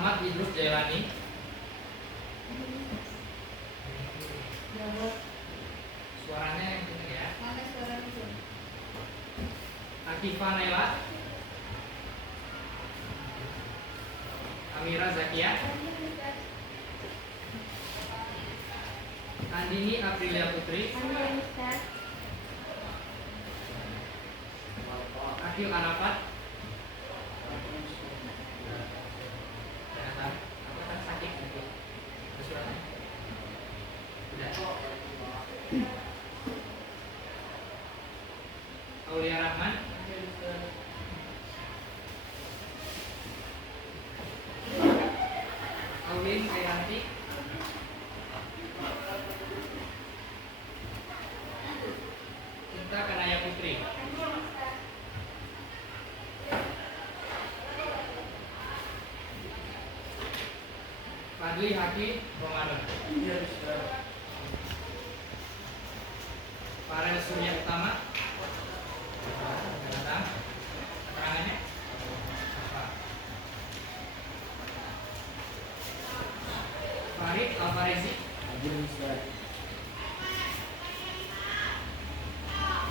Ahmad Idrus Jailani. Suaranya yang benar ya. Mana suara itu? Akifah Naila. Amira Zakia. Andini Aprilia Putri. Akil Arafat. Apakah sakit gitu? Suratnya? Udah. Aulia Rahman. Aulin Kairanti. Cinta Kanaya Putri. Fadli Haki Ramadan. Farel Surya Utama. Datang. Keterangannya apa? Farid Alfarezi.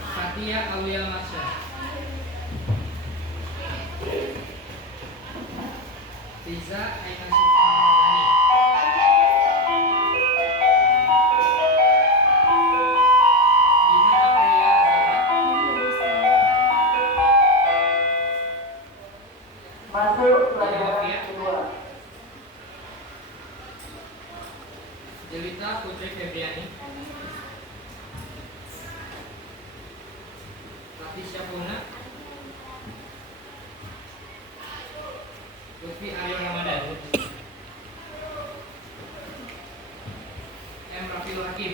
Fatia Aulia Masya. Riza Aina Sifani. Dina Aprilia Azhar. Masuk pelajaran kedua. Jelita Putri Febriani. Latisha Puna. Lutfi Aryo Ramadan. M. Rafil Hakim.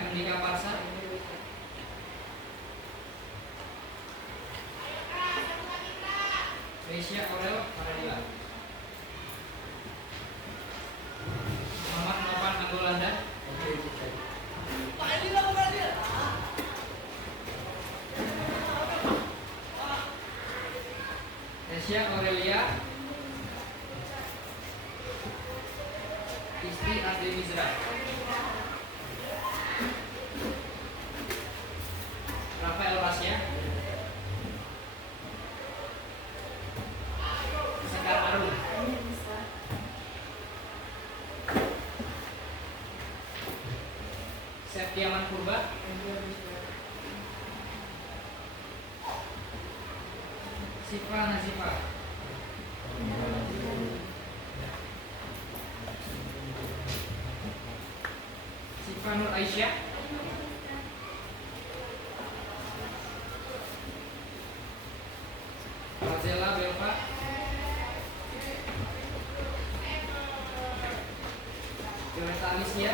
M. Dika Parsa. Reisya Aurel Paradila. Muhammad Novan Anggolanda. Reisya Aurelia. Isti Asli Mizra. Rafael Rasya. Sekar Arum. Septiaman Purba. Sifa Nazifa. Sifa Nur Aisyah. Fazela Belva. Violeta Alicia.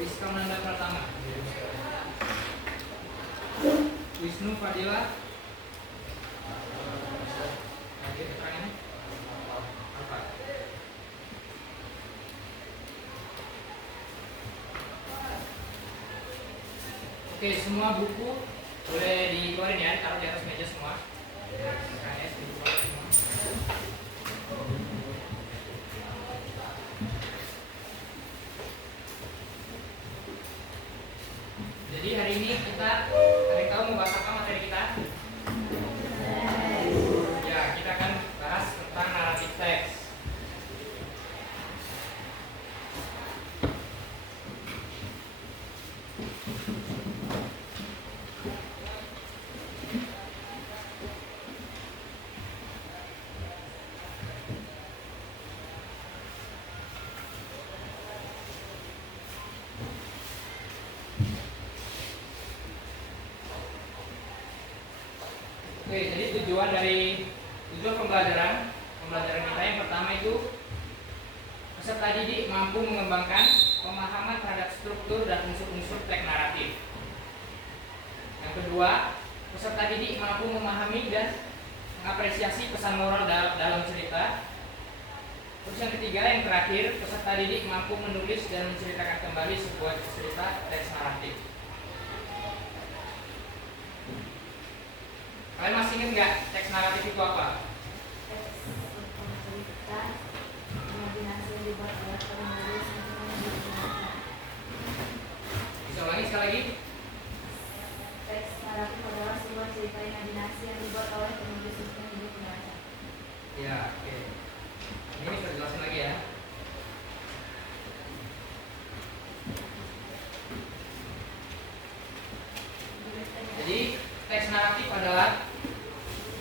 Rizka Nanda Pratama. Wisnu Fadila. Lagi keterangannya apa? Oke, semua buku boleh dikeluarin ya, taruh di atas meja semua. KS dikeluarin semua. Jadi hari ini kita ada yang tahu mau bahas apa materi kita? Ya, kita akan bahas tentang naratif teks. Oke, jadi tujuan pembelajaran kita yang pertama itu peserta didik mampu mengembangkan pemahaman terhadap struktur dan unsur-unsur teks naratif. Yang kedua, peserta didik mampu memahami dan mengapresiasi pesan moral dalam cerita. Terus yang ketiga, yang terakhir, peserta didik mampu menulis dan menceritakan kembali sebuah cerita teks naratif. Kalian masih ingat nggak teks naratif itu apa? Teks cerita, imajinasi yang dibuat oleh penulis yang dibuat. Bisa ulangi sekali lagi. Teks naratif adalah sebuah cerita imajinasi yang dibuat oleh penulis yang hidup membaca. Ya, oke. Ini bisa jelasin lagi ya. Jadi teks naratif adalah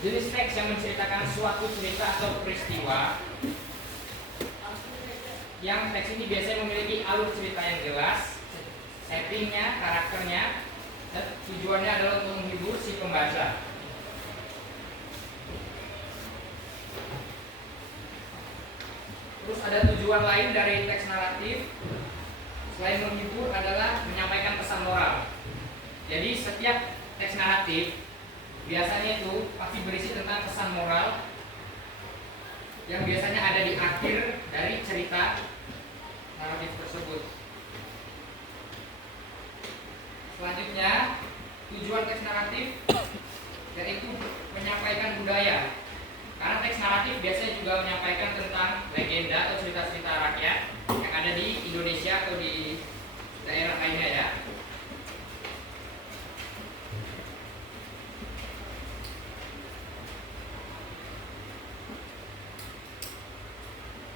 jenis teks yang menceritakan suatu cerita atau peristiwa yang teks ini biasanya memiliki alur cerita yang jelas, settingnya, karakternya, dan tujuannya adalah untuk menghibur si pembaca. Terus ada tujuan lain dari teks naratif selain menghibur adalah menyampaikan pesan moral. Jadi setiap teks naratif biasanya itu pasti berisi tentang pesan moral yang biasanya ada di akhir dari cerita naratif tersebut. Selanjutnya, tujuan teks naratif yaitu menyampaikan budaya. Karena teks naratif biasanya juga menyampaikan tentang legenda atau cerita-cerita rakyat yang ada di Indonesia atau di daerah lainnya ya.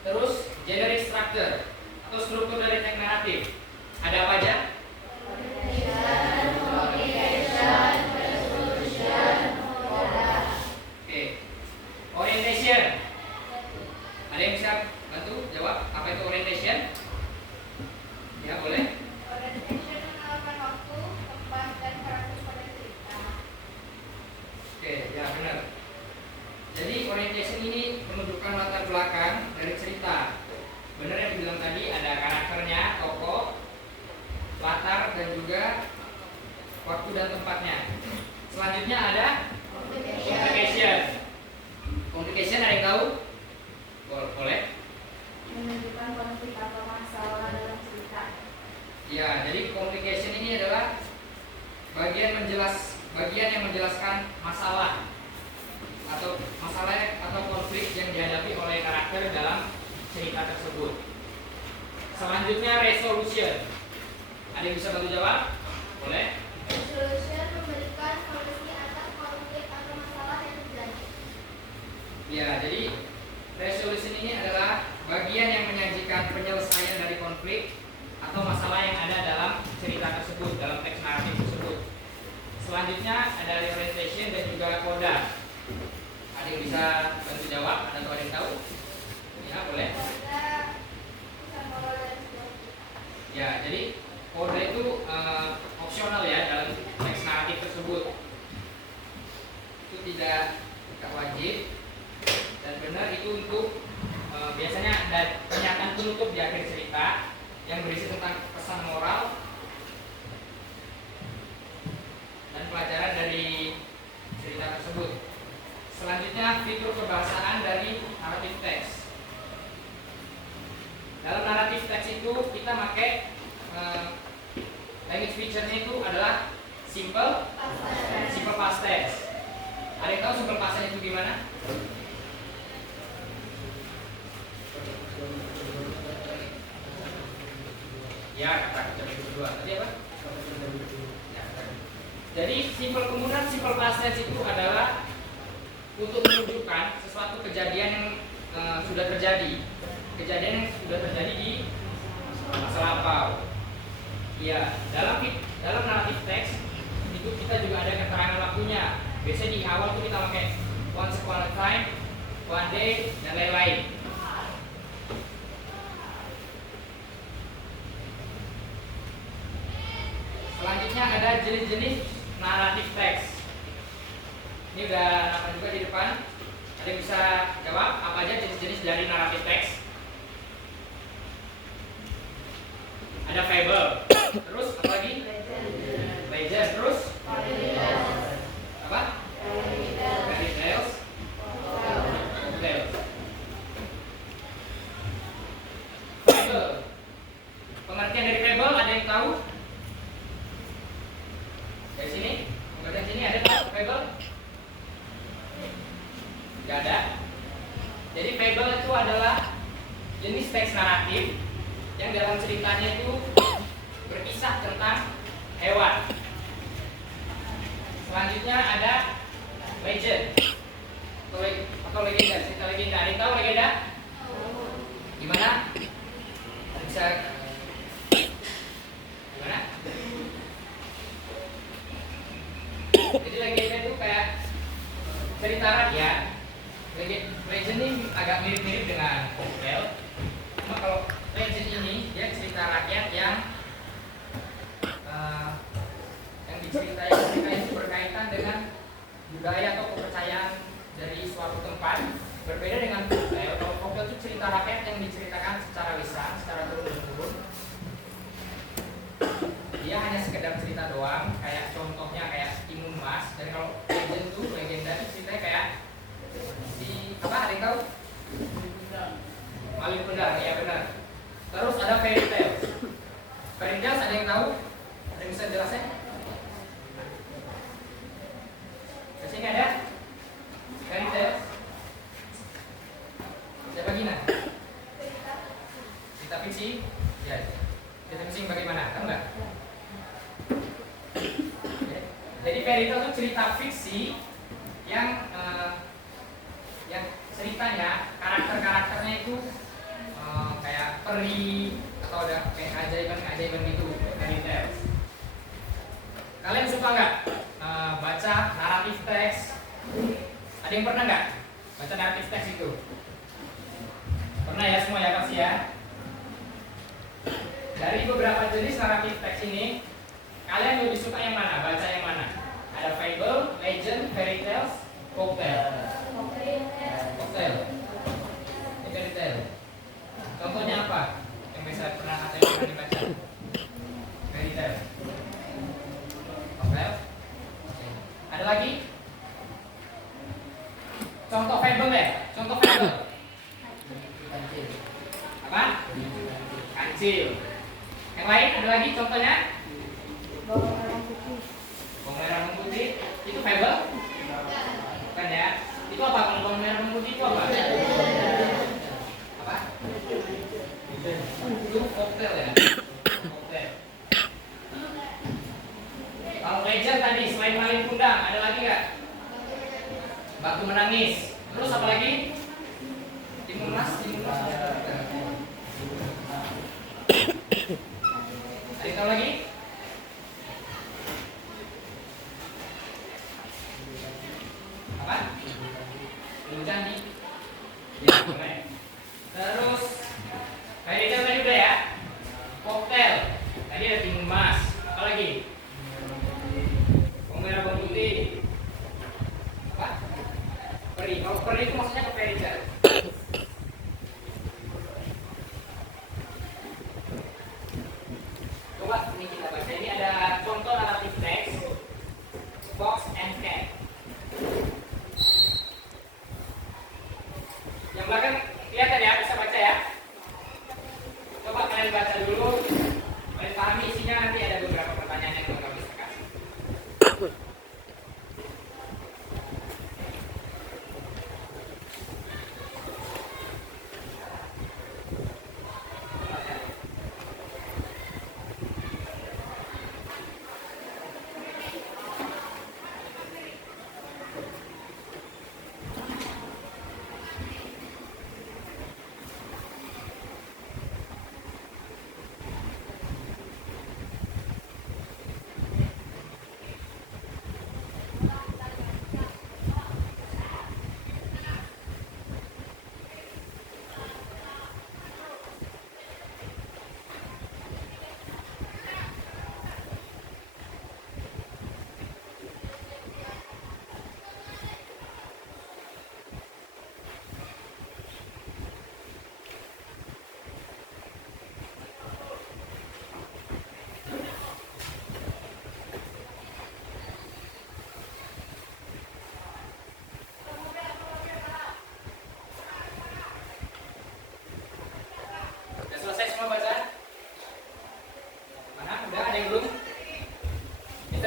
Terus generic structure atau struktur dari teks naratif ada apa aja? Oke. Orientation. Ada yang bisa bantu jawab apa itu orientation? Ya boleh. Orientation mengenalkan waktu, tempat, dan karakter pada cerita. Oke, ya benar. Jadi orientation ini menunjukkan latar belakang dari cerita. Benar yang dibilang tadi, ada karakternya, tokoh, latar, dan juga waktu dan tempatnya. Selanjutnya ada complication. Complication ada yang tahu? Boleh. Menunjukkan konflik atau masalah dalam cerita. Ya, jadi complication ini adalah bagian yang menjelaskan masalah atau konflik yang dihadapi oleh karakter dalam cerita tersebut. Selanjutnya resolution. Ada yang bisa bantu jawab? Boleh. Resolution memberikan solusi atas konflik atau masalah yang terjadi. Ya, jadi resolution ini adalah bagian yang menyajikan penyelesaian dari konflik atau masalah yang ada dalam cerita tersebut, dalam teks naratif tersebut. Selanjutnya ada representation dan juga coda. Ada yang bisa bantu jawab atau ada yang tahu? Ya, boleh. Pada pesan moral dan sebuah cerita. Ya, jadi coda itu opsional ya dalam teks naratif tersebut. Itu tidak wajib dan benar itu untuk biasanya ada pernyataan penutup di akhir cerita yang berisi tentang pesan moral dan pelajaran dari cerita tersebut. Selanjutnya fitur kebahasaan dari naratif teks. Dalam naratif teks itu kita pakai language feature-nya itu adalah simple past tense. Ada yang tahu simple past tense itu gimana? Ya, kata kerja minggu kedua. Tadi apa? Ya, jadi kemudian simple past tense itu adalah untuk menunjukkan sesuatu kejadian yang sudah terjadi. Kejadian yang sudah terjadi di masa lampau. Ya, dalam naratif teks itu kita juga ada keterangan waktunya. Biasanya di awal tuh kita pakai once upon a time, one day, dan lain-lain. Selanjutnya ada jenis-jenis naratif teks. Ini udah nampak juga di depan. Ada yang bisa jawab apa aja jenis-jenis dari naratif teks? Ada fable, terus apa lagi? Legend, terus apa? Fairy tales, fable. Pengertian dari fable ada yang tahu? Dari sini, pengertian sini ada tahu fable? Gak ada. Jadi fable itu adalah jenis teks naratif yang dalam ceritanya itu berkisah tentang hewan. Selanjutnya ada legend atau legenda, cerita legenda. Ada yang tahu legenda? Gimana? Bisa gimana? Jadi legenda itu kayak cerita rakyat. Legend ini agak mirip-mirip dengan folktale. Cuma kalau legend ini dia cerita rakyat yang diceritain itu berkaitan dengan budaya atau kepercayaan dari suatu tempat. Berbeda dengan folktale. Kalau folktale itu cerita rakyat yang diceritakan secara lisan, secara turun-temurun. Dia hanya sekedar cerita doang, kayak contohnya kayak Timun Mas. Dan kalau legend itu, legenda itu ceritanya kayak si apa? Ada yang tahu? Malin Kundang, ya benar. Terus ada fairy tales. Fairy tales ada yang tahu? Ada yang bisa jelasin? Di sini ada fairy tales. Siapa Gina? Cerita fiksi? Ya. Cerita fiksi bagaimana? Tahu nggak? Jadi fairy tale itu cerita fiksi yang ceritanya karakternya itu kayak peri atau ada kayak keajaiban gitu, fairy tales. Kalian suka nggak baca naratif teks? Ada yang pernah nggak baca naratif teks itu? Pernah ya semua ya pasti ya. Dari beberapa jenis naratif teks ini, kalian lebih suka yang mana? Baca yang mana? Ada fable, legend, fairy tales, folktale. Folktale. Fairy tale. Contohnya apa? Yang bisa pernah atau yang pernah dibaca? Fairy tale. Folktale. Ada lagi? Contoh fable ya? Contoh fable. Apa? Kancil. Yang lain ada lagi contohnya? Bawang merah putih. Bawang merah putih itu fable? Bukan ya? Itu apa? Kalau bawang merah putih itu apa? Apa? Itu folktale ya? Folktale. Kalau legend tadi selain Malin Kundang ada lagi nggak? Batu Menangis. Terus apa lagi? Timun Mas. Ada yang tahu lagi? Apa? Belum candi. Ya, boleh. Terus fairy tale tadi udah ya. Folktale. Tadi ada Timun Mas. Apa lagi? Bawang merah bawang putih. Apa? Peri. Kalau peri itu maksudnya ke fairy tale. Coba ini kita baca. Ini ada contoh naratif teks. Fox and Cat. Yang belakang kelihatan ya, bisa baca ya. Coba kalian baca dulu. Kalian pahami isinya, nanti ada beberapa pertanyaan yang belum kami kasih.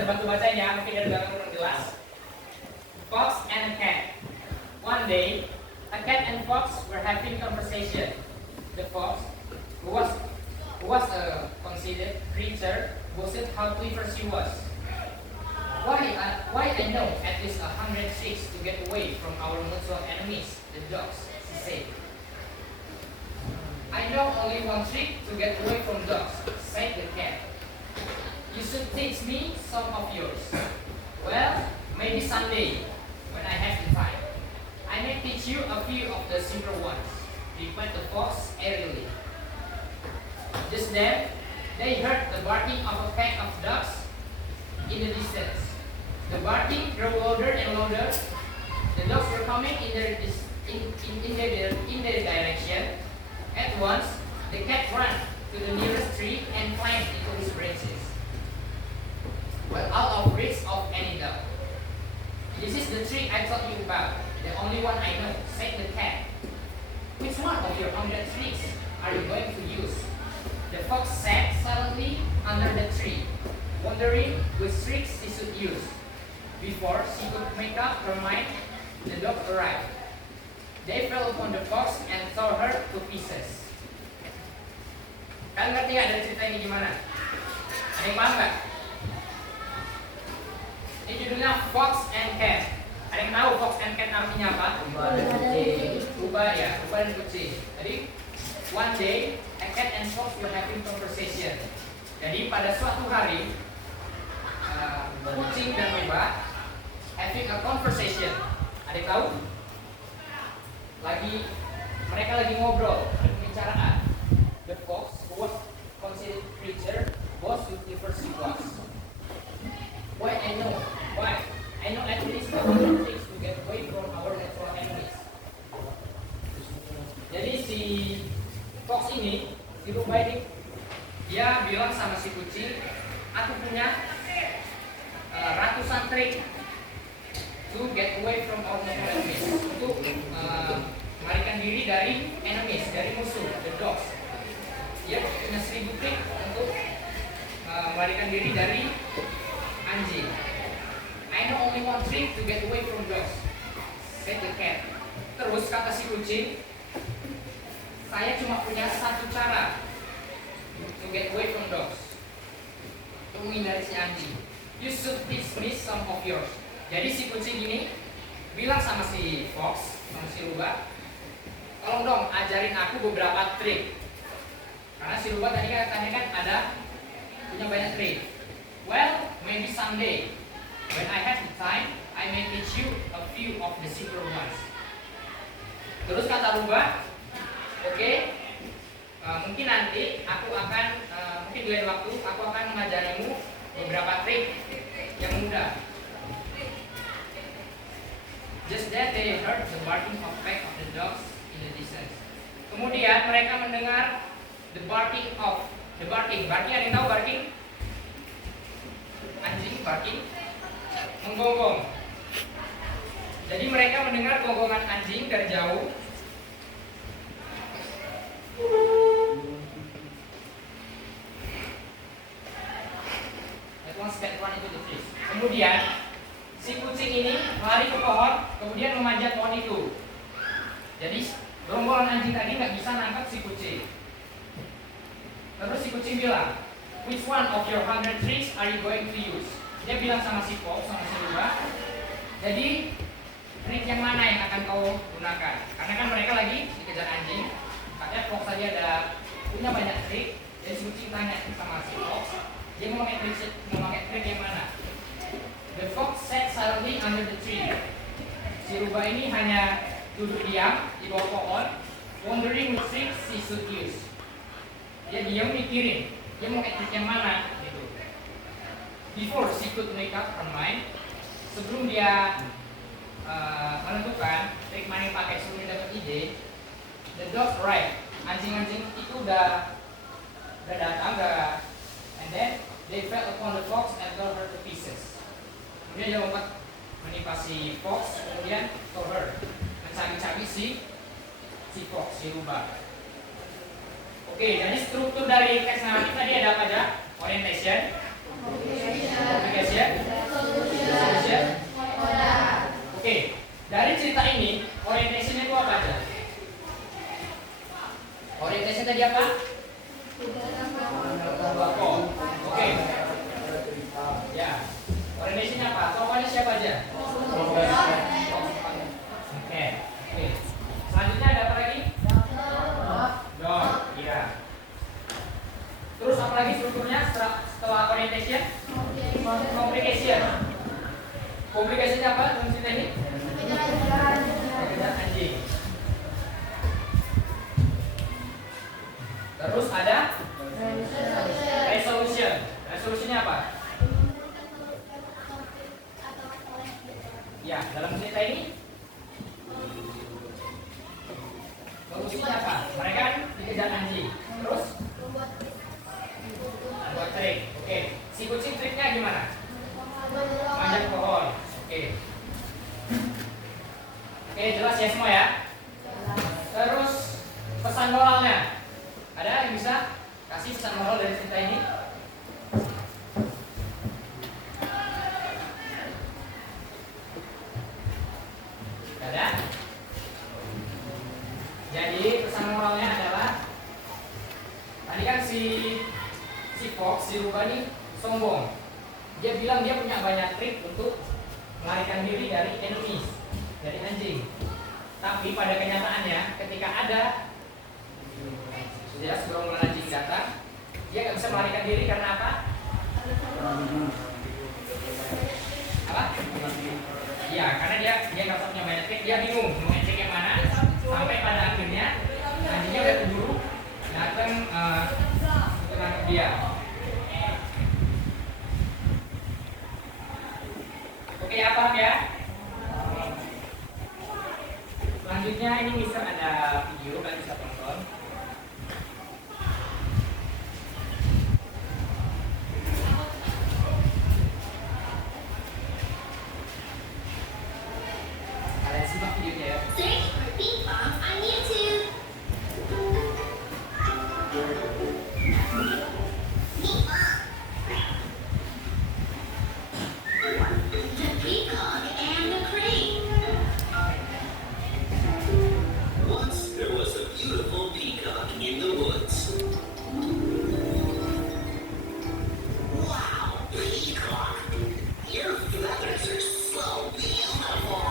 Bantu bacain ya, mungkin dari belakang kurang jelas. Fox and Cat. One day, a cat and fox were having conversation. The fox, who was a considered creature, boasted how clever she was. Why I know at least 100 tricks to get away from our mutual enemies, the dogs, she said. I know only one trick to get away from dogs, said the cat. You should teach me some of yours. Well, maybe someday, when I have the time. I may teach you a few of the simpler ones, replied the fox airily. Just then, they heard the barking of a pack of dogs in the distance. The barking grew louder and louder. The dogs were coming in their direction. At once, the cat ran to the nearest tree and climbed into its branches, well out of reach of any dog. This is the tree I told you about, the only one I know, said the cat. Which one of your 100 tricks are you going to use? The fox sat silently under the tree, wondering which tricks she should use. Before she could make up her mind, the dog arrived. They fell upon the fox and tore her to pieces. Kalian ngerti nggak dari cerita ini gimana? Ada yang paham nggak? Ini judulnya Fox and Cat. Ada yang tahu Fox and Cat artinya apa? Ubah dan kucing. Ubah ya, ubah dan kucing. Jadi one day a cat and fox were having conversation. Jadi pada suatu hari kucing dan ubah having a conversation. Ada yang tahu? Mereka lagi ngobrol, ada pembicaraan. The fox, who was considered creature, was with the first was. Why? I know at least 100 tricks to get away from our natural enemies. Jadi si fox ini, si rubah ini, dia bilang sama si kucing, aku punya ratusan trik to get away from our natural enemies, untuk melarikan diri dari enemies, dari musuh, the dogs. Dia punya 1000 trik untuk melarikan diri dari anjing. I know only one trick to get away from dogs, said the cat. Terus kata si kucing, saya cuma punya satu cara to get away from dogs, untuk menghindari si anjing. You should teach me some of yours. Jadi si kucing ini bilang sama si fox, sama si rubah, tolong dong ajarin aku beberapa trik. Karena si rubah tadi katanya kan ada punya banyak trik. Well, maybe someday, when I have the time, I may teach you a few of the simpler ones. Terus kata rubah, oke, mungkin nanti aku akan, mungkin di lain waktu aku akan mengajarimu beberapa trik yang mudah. Just then they heard the barking of pack of the dogs in the distance. Kemudian mereka mendengar the barking. Barking ada yang tahu barking? Anjing barking, menggonggong. Jadi mereka mendengar gonggongan anjing dari jauh. Kemudian si kucing ini lari ke pohon, kemudian memanjat pohon itu. Jadi gerombolan anjing tadi nggak bisa nangkap si kucing. Terus si kucing bilang, which one of your 100 tricks are you going to use? Dia bilang sama si fox, sama si rubah, jadi trik yang mana yang akan kau gunakan? Karena kan mereka lagi dikejar anjing. Katanya fox tadi punya banyak trik. Jadi si kucing tanya sama si fox, dia mau pakai trik yang mana? The fox sat silently under the tree. Si rubah ini hanya duduk diam di bawah pohon, wondering which trick she should use. Dia diam mikirin, dia mau pakai trik yang mana gitu. Before she could make up her mind, sebelum dia menentukan trik mana yang pakai, sebelum dia dapat ide, the dog arrived. Anjing-anjing itu udah datang, and then they fell upon the fox and tore her to pieces. Kemudian dia lompat menimpa si fox, kemudian tore her, mencabik-cabik si fox, si rubah. Oke, jadi struktur dari teks naratif tadi ada apa aja? Orientation, communication, solution. Oke, Dari cerita ini, orientasinya itu apa aja? Orientasinya tadi apa? Tokoh. Oke. Ya. Orientasinya apa? Tokohnya siapa aja? Oke. Oke. Selanjutnya ada apa lagi? Dot. Iya. Terus apa lagi strukturnya setelah orientation? Complication. Komplikasinya apa dalam cerita ini? Kejar anjing. Terus ada resolution. Resolusinya apa? Ya, dalam cerita ini solusinya apa? Mereka kan dikejar anjing. Terus buat trik. Oke. Si kucing triknya gimana? Manjat pohon. Oke. Oke, jelas ya semua ya? Terus pesan moralnya. Ada yang bisa kasih pesan moral dari cerita ini? Ada? Jadi pesan moralnya adalah tadi kan si Fox, si Ruba ini sombong. Dia bilang dia punya banyak trik untuk melarikan diri dari enemies, dari anjing. Tapi pada kenyataannya ketika ada gerombolan anjing datang, dia nggak bisa melarikan diri karena apa? Apa? Iya, karena dia nggak punya banyak trik, dia bingung mau ngecek yang mana. Sampai pada akhirnya anjingnya udah keburu datang menangkap dia. Oke, ya paham ya? Selanjutnya ini Mister ada video, kalian bisa tonton. Kalian simak videonya ya. Search for Ping Pong on YouTube. Ping Pong. The Peacock and the Crane. Once there was a beautiful peacock in the woods. Wow, peacock! Your feathers are so beautiful.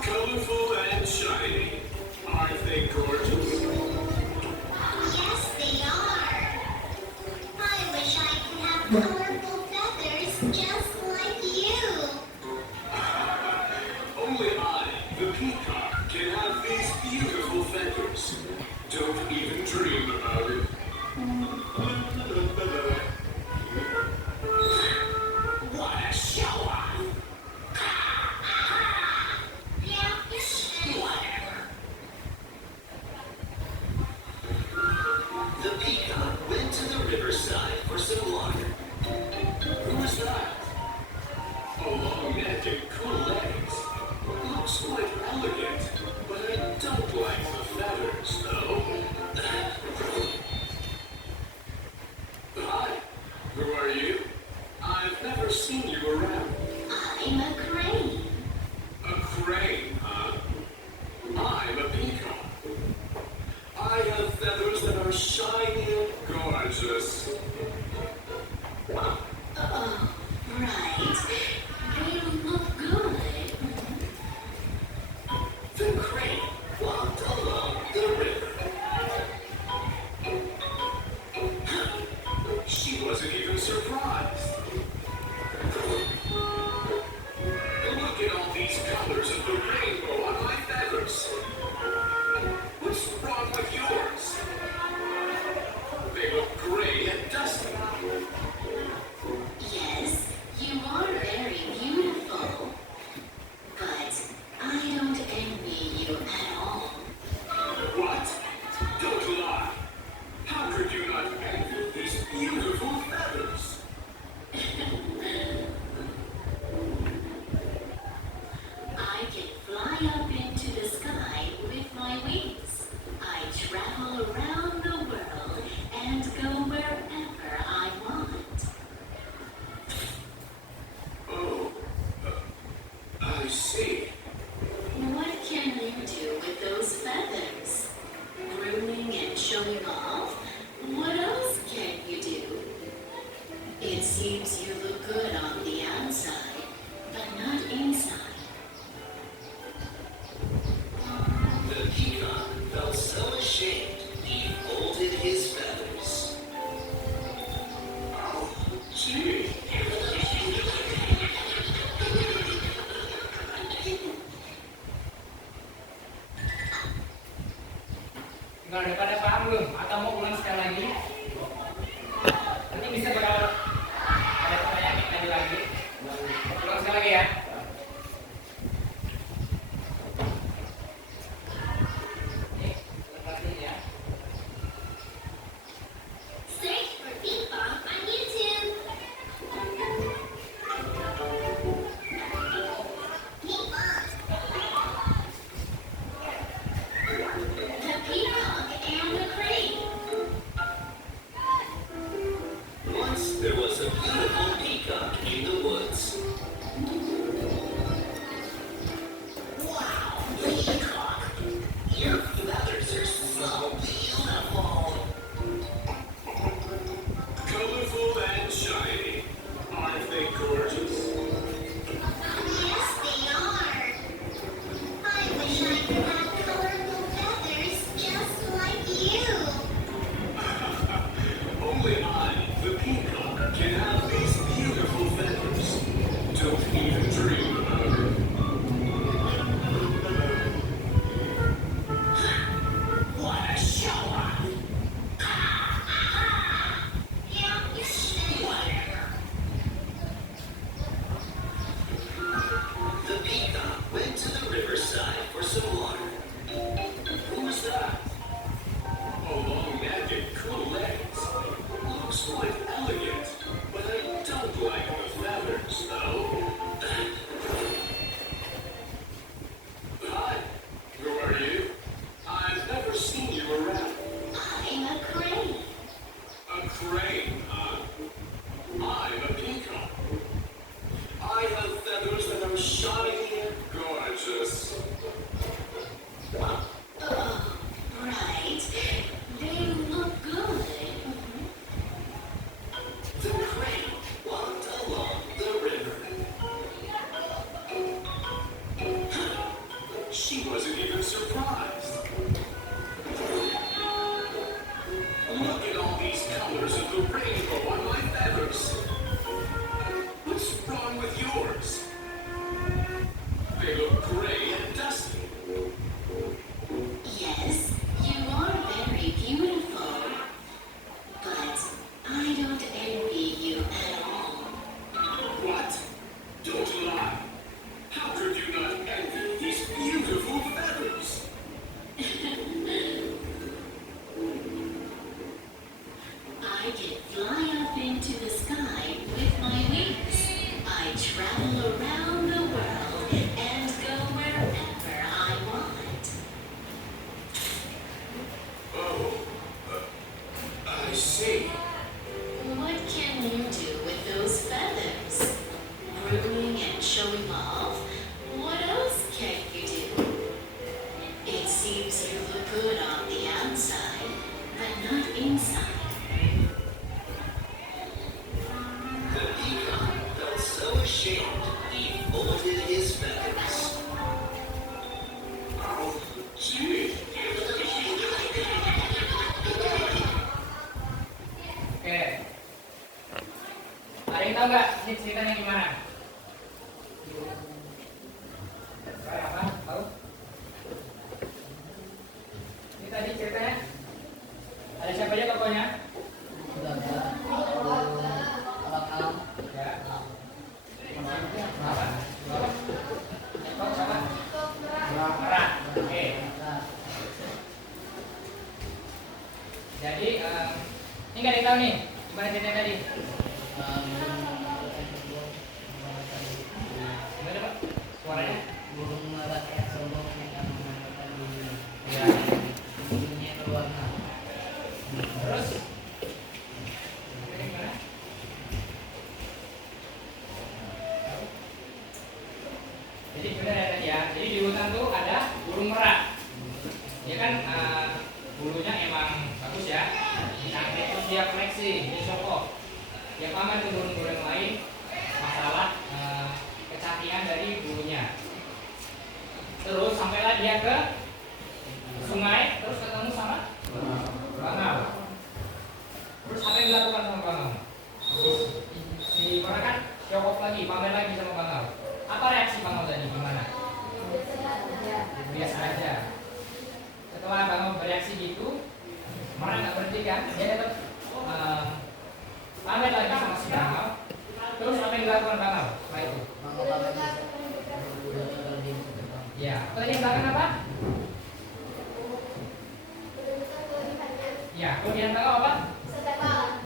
Colorful and shiny. Aren't they gorgeous? Yes, they are. I wish I could have colorful feathers just like you. Only I, the peacock, can have these beautiful feathers. Don't even dream about it. What a show off! Yeah. Whatever. The peacock went to the riverside for some water. Who was that? A long neck and cool legs. Looks quite elegant, but I don't like the feathers, though. Hi, who are you? I've never seen you around. I'm a crane. A crane, huh? I'm a peacock. I have feathers that are shiny and gorgeous. Oh, right. They look good. The crane walked along the river. She wasn't even surprised. I see. What can you do with those feathers? Grooming and showing off? What else can you do? It seems you look good on the outside, but not inside. The peacock felt so ashamed he folded his feathers. Oh, gee. Gimana, udah pada paham belum? Atau mau ulang sekali lagi? Nanti bisa bakal ada pertanyaan yang tadi lagi. Ulang sekali lagi ya. Nih, lepasin ya. Search for Peacock on YouTube. The Peacock and the Crane. Once there was a beautiful peacock in the woods. Wow, peacock! Your feathers are so beautiful. Colorful and shiny. Aren't they gorgeous? Yes, they are. I wish I could have colorful feathers just like you. Only I, the peacock, can have these beautiful feathers. Don't even dream about it. What a show off! Yeah, you should. Whatever. The peacock went to the riverside for some water. Who was that? A long neck and cool legs. Looks quite elegant, but I don't like the feathers, though. Hi, who are you? I've never seen you around. I'm a crane. A crane, huh? I'm a peacock. I have feathers that are shiny and gorgeous. Oh, right. They look good. The crane walked along the river. She wasn't even surprised. Look at all these colors of the rainbow on my feathers. What's wrong with yours? They look gray and dusty. Yes, you are very beautiful. But I don't envy you at all. What? Don't lie. How could you not envy these beautiful feathers? I can fly up into the sky with my wings. I travel around the world and go wherever I want. Oh, I see. What can you do with those feathers? Grooming and showing off? What else can you do? It seems you look good on the outside, but not inside. The peacock felt so ashamed he folded his feathers. Oh, gee. Oke. Ada yang tahu nggak ini ceritanya gimana? Kayak apa? Tahu? Ini tadi ceritanya. Ada siapa aja tokohnya? Ya. Apa? Ekor siapa? Merah. Oke. Jadi ini nggak ada yang tahu nih gimana ceritanya tadi? Gimana Pak? Suaranya? Burung merak yang sombong yang mengatakan dirinya. Ya. Bulunya berwarna. Terus? Ceritanya gimana? Jadi benar ya tadi ya. Jadi di hutan tuh ada burung merak. Ya kan bulunya emang bagus ya. Cantik terus dia koleksi, dia sokok. Dia pamer ke burung-burung yang lain masalah kecantikan dari bulunya. Terus sampailah dia ke sungai, terus ketemu sama bangau. Terus apa yang dilakukan sama bangau? Si orang kan jawab lagi, pamer lagi sama bangau. Apa reaksi bangau tadi? Gimana? Biasa aja. Setelah bangau bereaksi gitu, merak nggak berhenti kan? Dia dapat pamer lagi sama si bangau. Terus apa yang dilakukan bangau setelah itu? Ya, tadi yang belakang apa? Ya, kemudian bangau apa?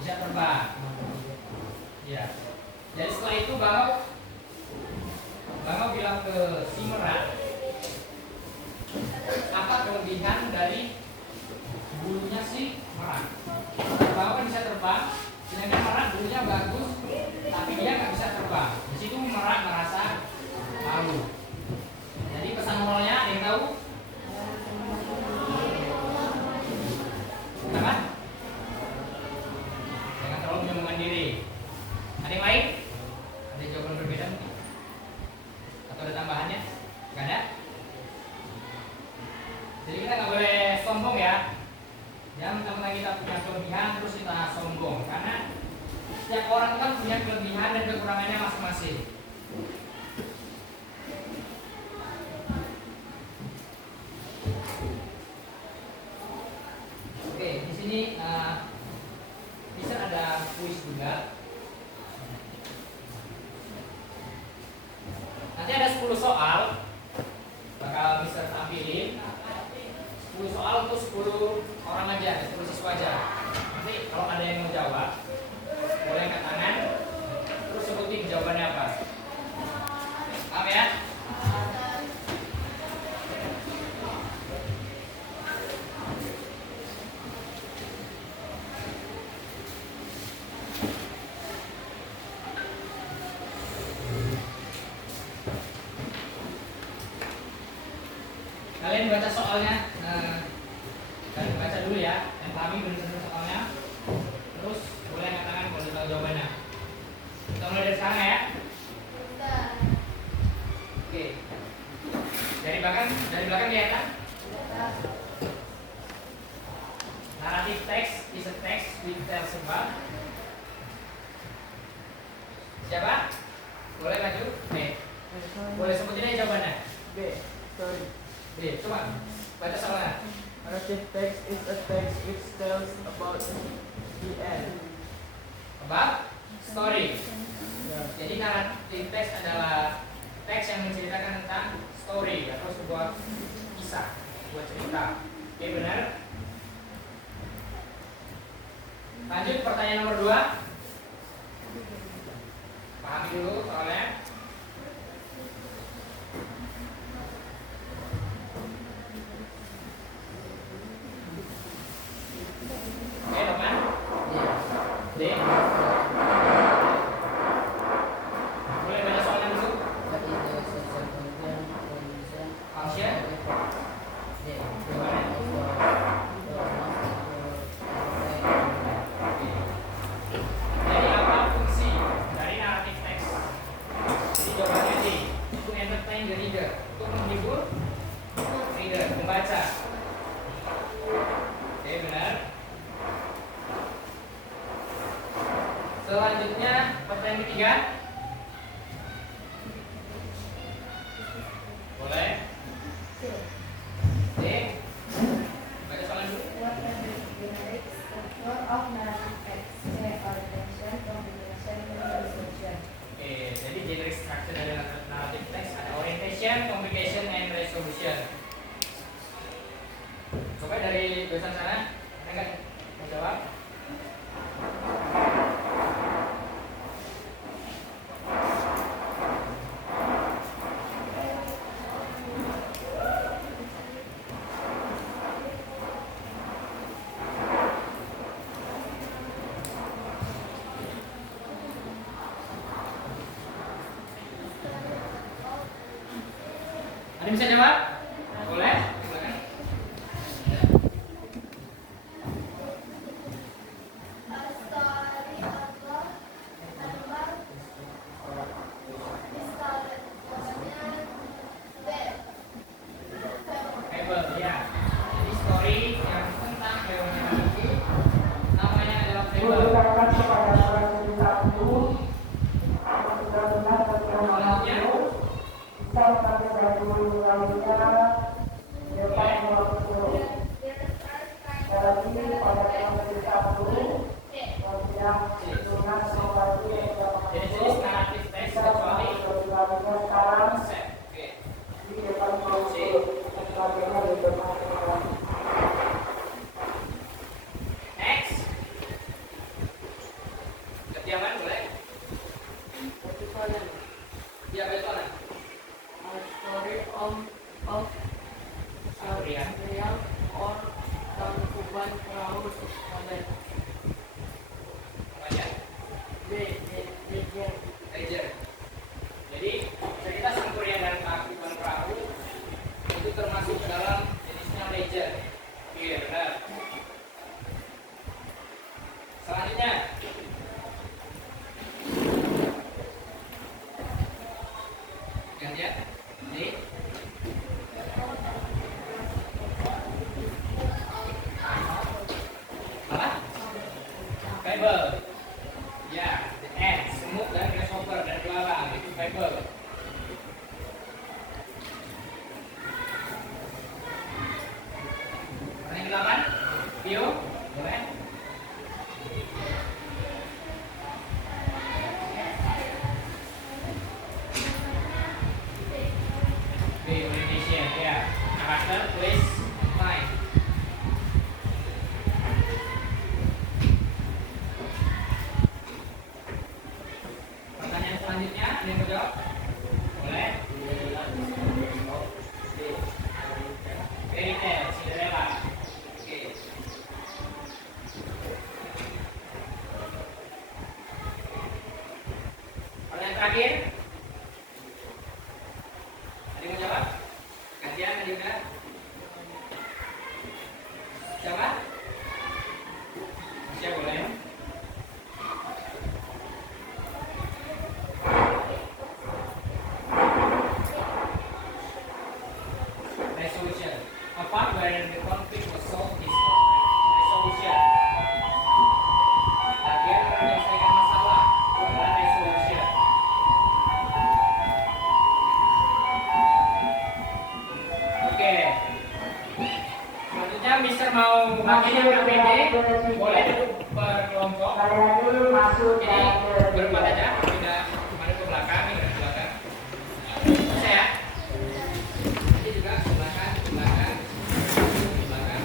Bisa terbang. Ya. Jadi setelah itu bangau bilang ke si merak, apa kelebihan dari bulunya si merak? Bangau kan bisa terbang, sedangkan merak bulunya bagus, tapi dia nggak bisa terbang. Di situ merak merasa malu. Jadi pesan moralnya ada yang tahu? Apa? Jangan terlalu menyombongkan diri. Ada yang lain? Ada jawaban berbeda mungkin? Atau ada tambahannya? Gak ada? Jadi kita nggak boleh sombong ya. Jangan mentang-mentang kita punya kelebihan terus kita sombong. Karena setiap orang kan punya kelebihan dan kekurangannya masing-masing. Oke, di sini bisa ada kuis juga. Nanti ada 10 soal bakal bisa tampilin. 10 soal untuk 10 orang aja, 10 siswa aja. Nanti kalau ada yang mau jawab, boleh angkat tangan, terus sebutin jawabannya apa. Paham ya? Kalian baca soalnya, kalian baca dulu ya, yang pahami benar-benar soalnya. Terus boleh angkat tangan kalau tahu jawabannya. Kita mulai dari sekarang ya. Oke. Dari belakang kelihatan. Narrative text is a text which tells about. Siapa? Boleh maju? B. Boleh sebutin aja jawabannya. B. Sorry. B. Coba baca soalnya. Narrative text is a text which tells about the end. About story. Yeah. Jadi narrative text adalah teks yang menceritakan tentang story atau sebuah kisah, sebuah cerita. Oke, benar? Lanjut pertanyaan nomor 2. Pahami dulu soalnya. Oke, teman. D. Boleh baca soalnya dulu. Function. Jadi apa fungsi dari naratif teks? Jadi jawabannya D. To entertain the reader. Untuk menghibur reader, membaca. Oke, benar. Selanjutnya pertanyaan ketiga. Boleh? D. Baca soalnya dulu. What are the generic structure of narrative text? C. Orientation, complication, resolution. Oke, jadi generic structure dari narrative text ada orientation, complication, and resolution. Coba dari dosen sana, ada nggak mau jawab? Ada yang bisa jawab? Boleh? Silakan. Fable, ya. Jadi story yang tentang hewannya itu namanya adalah fable. Jadi jenis naratif teks kecuali konsep. Next. Ketiaman boleh? Ya betul. A story of Adrian. real or tangkuban perahu sekolah. Namanya Legend. Ledger. Jadi cerita Sangkuriang dan Tangkuban Perahu itu termasuk ke dalam jenisnya ledger. Iya benar. Selanjutnya gantian. Ini apa? Fable. Ya, the ant, semut dan grasshopper dan belalang itu fable. Pertanyaan 8, Bio, boleh? Bio, Indonesian, ya. Karakter, place, time. Pertanyaan selanjutnya, ada yang mau jawab? Boleh? Fairy tale, Cinderella. Oke. Pertanyaan terakhir. Ada yang mau jawab? Gantian, ada juga? Siapa? Siapa boleh? Resolution. A part wherein the conflict was solved is called resolution. Bagian menyelesaikan masalah adalah resolution. Oke. Selanjutnya Mister mau bagian yang KPD, boleh duduk berkelompok. Ini berempat aja, tidak kemana ke belakang, ini ke belakang. Bisa ya? Ini juga ke belakang, ke belakang, ke belakang.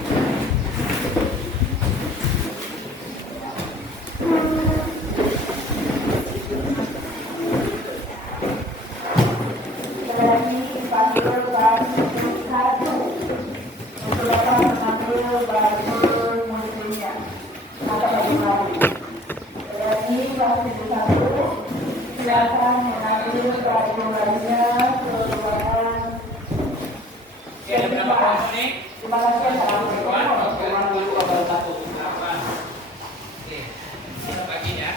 Oke, ada berapa kelompok nih? Perempuan, satu. Delapan. Oke, kita bagi ya.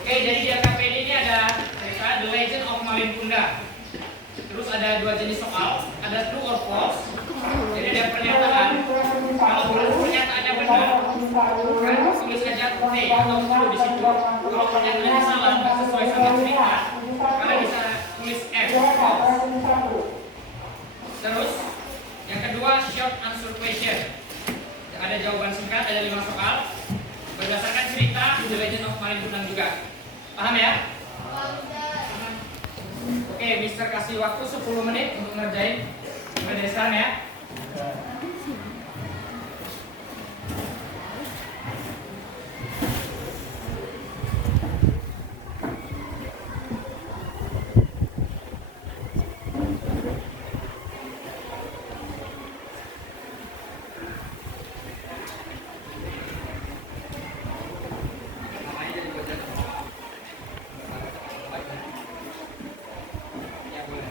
Oke, jadi di KPD ini ada cerita The Legend of Malin Kundang. Terus ada dua jenis soal, ada true or false. Jadi ada pernyataan. Kalau pernyataannya benar, kan tulis saja T atau true di situ. Kalau pernyataannya salah, nggak sesuai sama cerita, kalian bisa tulis F, false. Terus yang kedua short answer question. Ada jawaban singkat, ada 5 soal. Berdasarkan cerita The Legend of Malin Kundang juga. Paham ya? Mister kasih waktu 10 menit untuk ngerjain penulisan ya. Namanya jadi bocor. Ya boleh.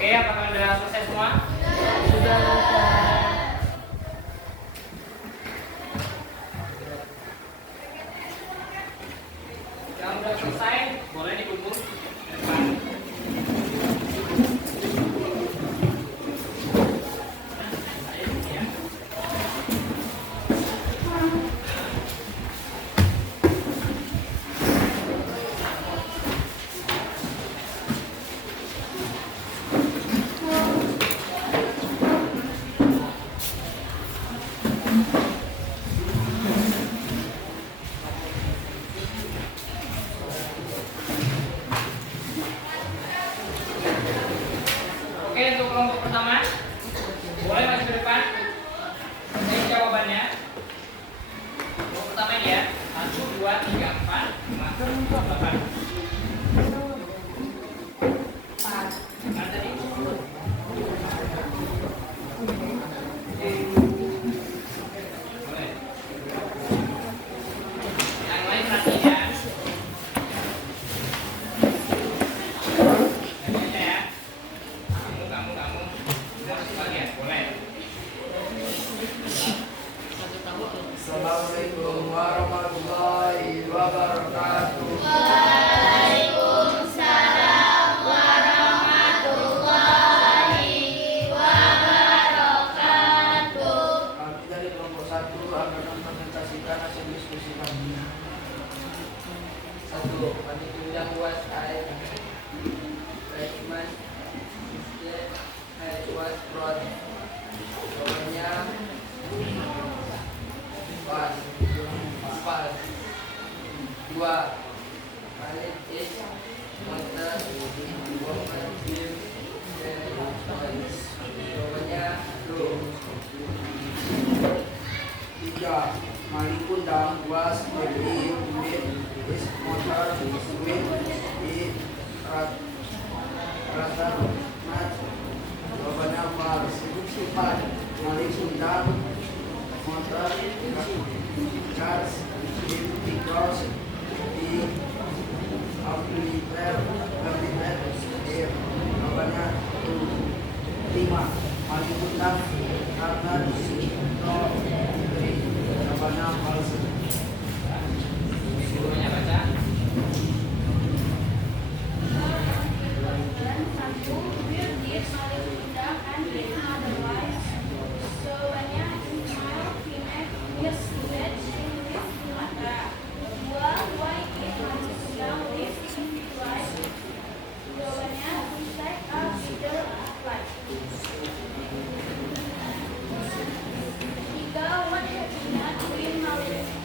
Oke, apakah sudah selesai semua? Sudah. Yang sudah selesai, boleh dikumpul ke depan. Ya. Oke, untuk kelompok pertama, boleh maju ke depan. Ini jawabannya. Kelompok pertama ini ya. 1, 2, 3, 4, 5, 8. Mana tadi? Boleh. Yang lain perhatian. Yang ya. Kamu. Bagian, boleh. Assalamualaikum warahmatullahi wabarakatuh. Waalaikumsalam warahmatullahi wabarakatuh. Kami dari kelompok 1 akan mempresentasikan hasil diskusi kami. 1. Kami tunjang was air. Freshman. Was brought. Jawabannya 4. 2. Khalid is water. Woman give them toys. Jawabannya 2. 3. Mari Kundang was believe with his motor with it rather not. Jawabannya 4. Mari Kundang motor charge him because he outlive air. Jawabannya 5. Mari Kundang karena no jawabannya palsu. Seluruhnya baca. Dan 1. Will this maling undang and his otherwise. Jawabannya Ismail Finek is village in West Sumatera. 2. Why is maling undang live in Rice? Jawabannya insect are leader of life. 3. What have you done with maling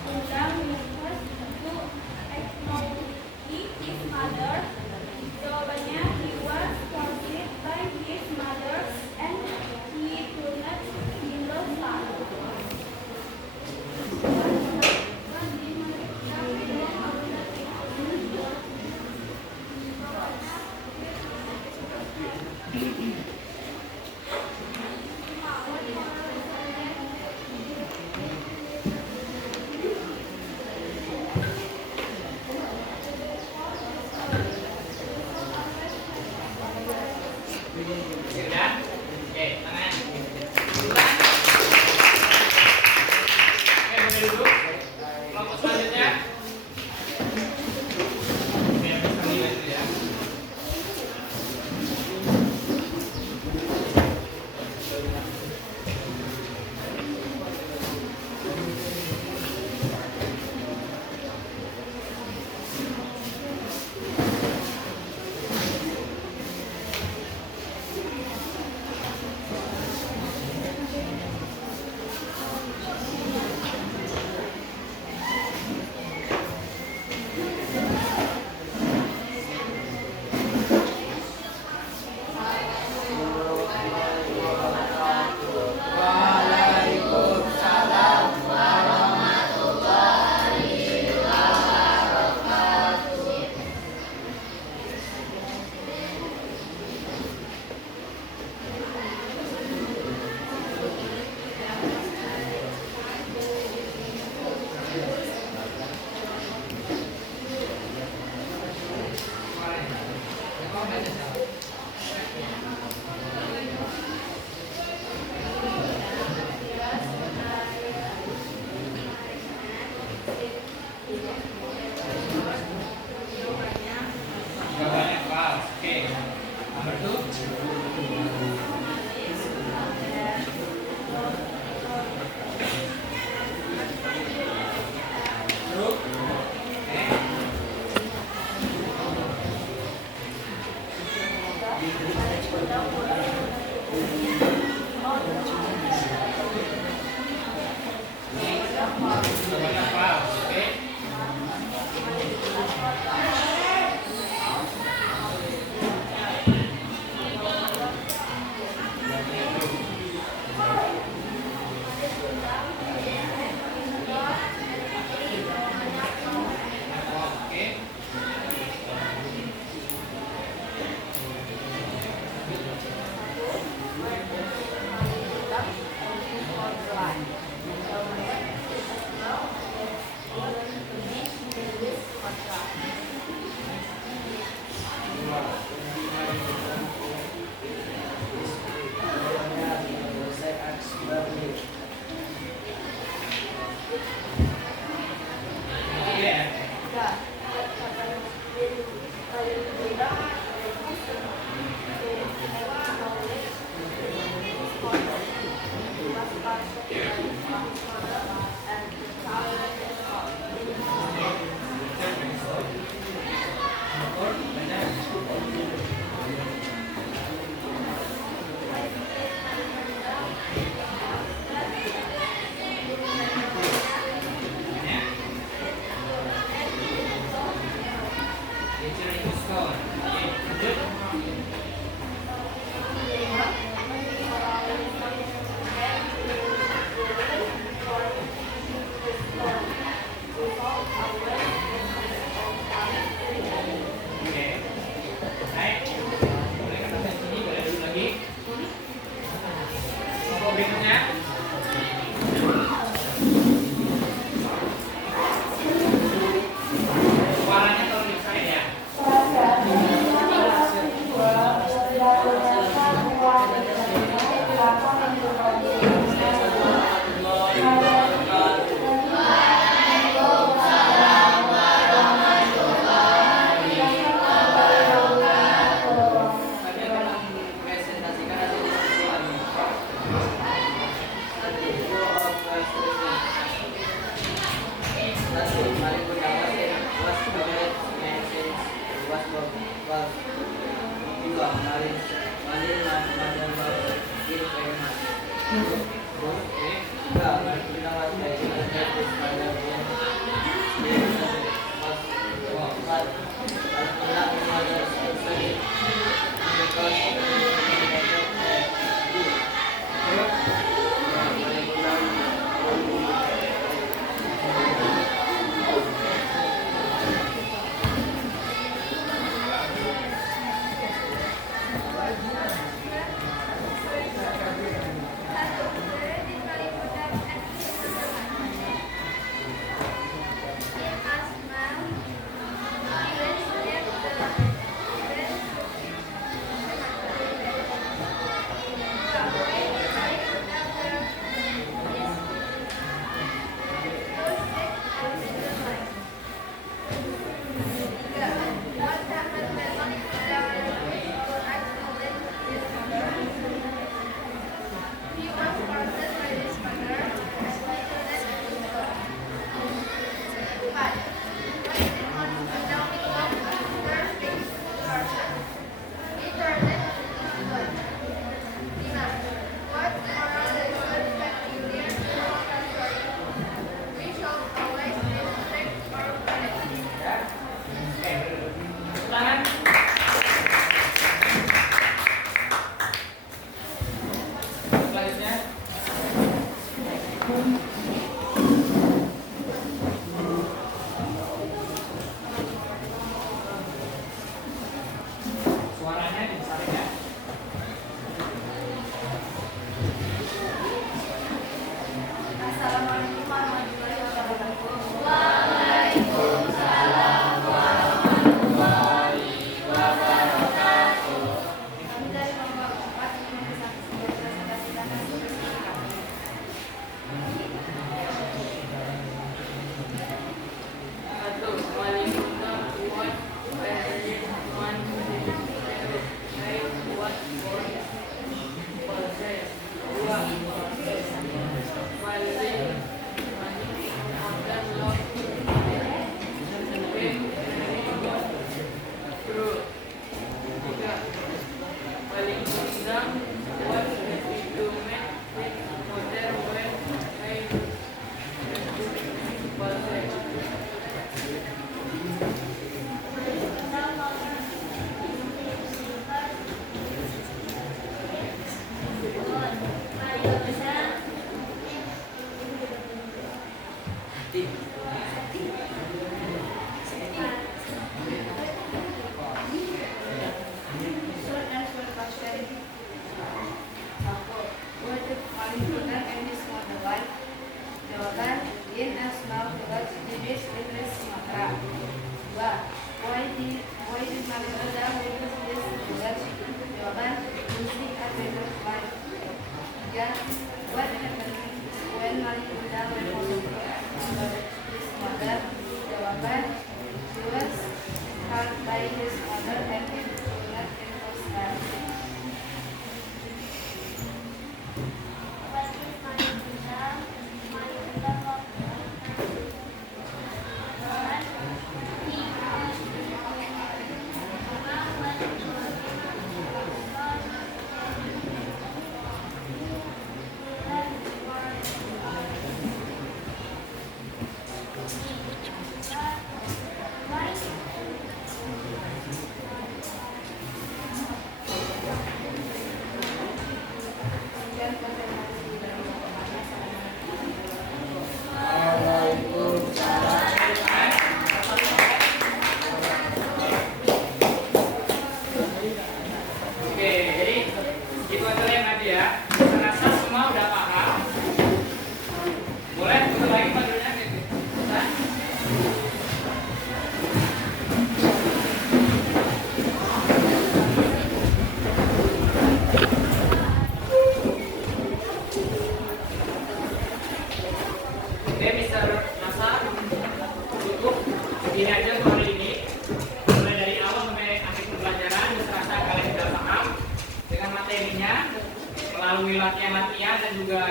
melalui latihan-latihan dan juga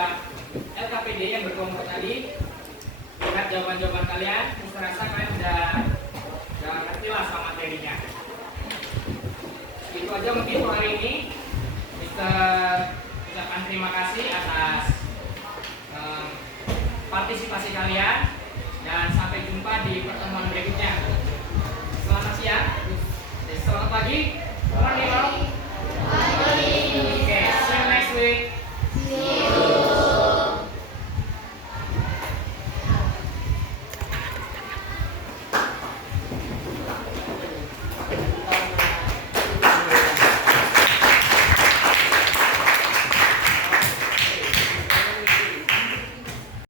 LKPD yang berkelompok tadi. Lihat jawaban-jawaban kalian, saya rasa kalian sudah ngerti lah sama materinya. Itu aja mungkin hari ini. partisipasi kalian dan sampai jumpa di pertemuan berikutnya. Selamat siang, selamat pagi, selamat malam.